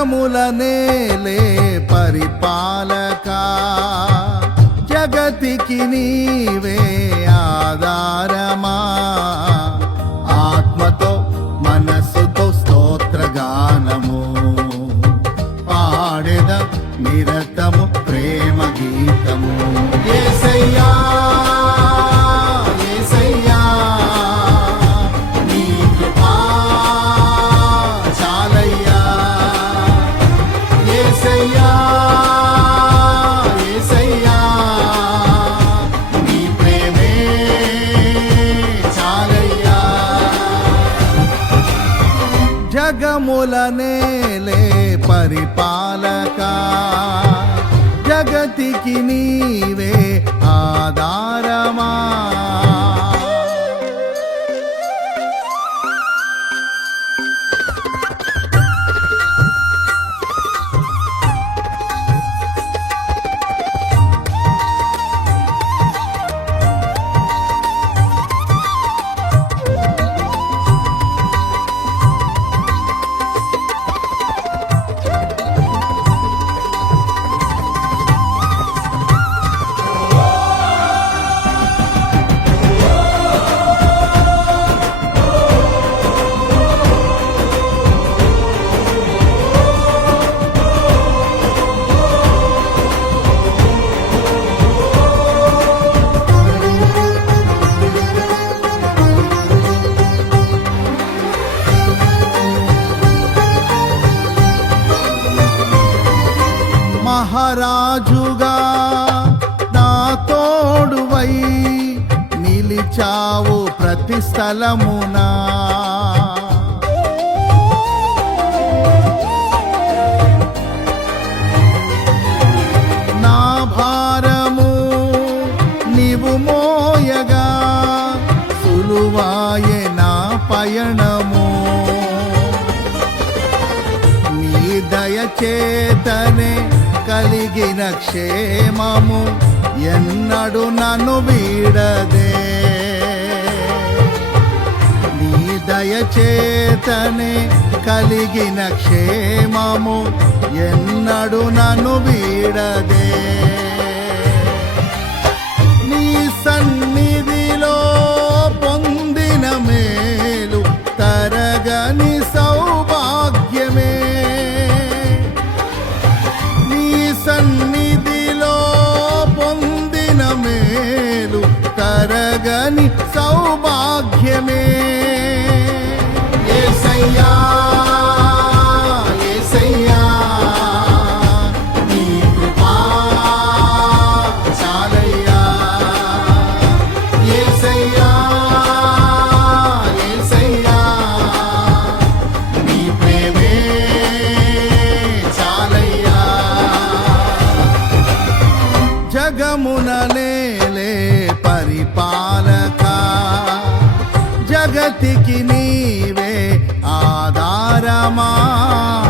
జగముల నేలే పరిపాలక. జగతికి నీవే ఆధారమా? జగతికి ప్రతి నా భారము నీవు మోయగా సులువాయే నా పయణము నీ దయచేతనే కలిగిన క్షేమము ఎన్నడు నన్ను వీడదే. దయచేతనే కలిగిన క్షేమము ఎన్నడు నన్ను వీడదే. నీ సన్నిధిలో పొందిన మేలు తరగని సౌభాగ్యమే. నీ సన్నిధిలో పొందిన మేలు తరగ আমার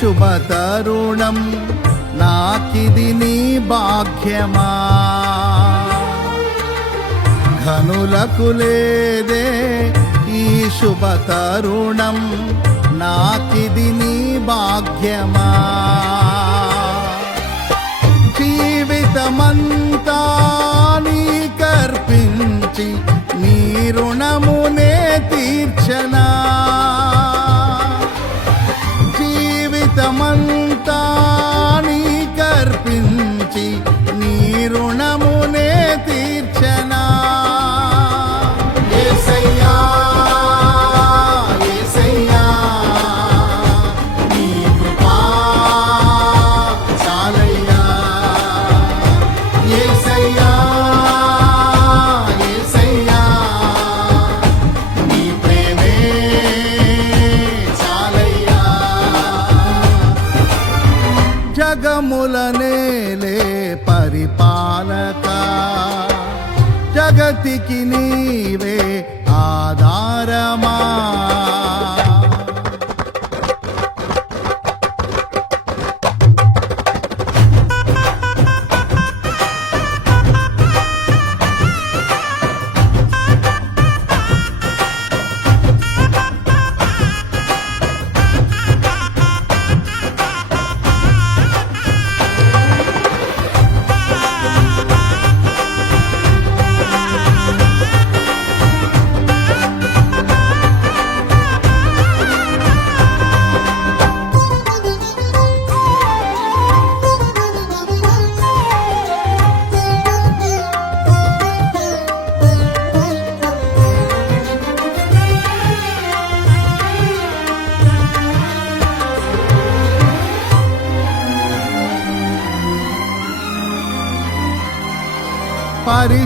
శుభతరుణం నాకిది నీ భాగ్యమా. ఘనులకు లేదే ఈ శుభతరుణం నాకిది నీ భాగ్యమా. జీవితమంతా జీవితమంతా ఆధారమా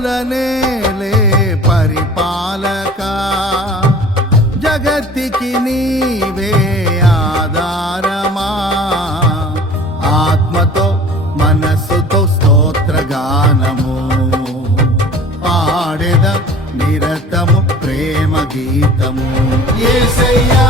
జగముల పరిపాలక జగతికి నీవే ఆధారమా ఆత్మతో మనస్సుతో స్తోత్రగానము పాడెద నిరతము ప్రేమ గీతము ఏసయ్యా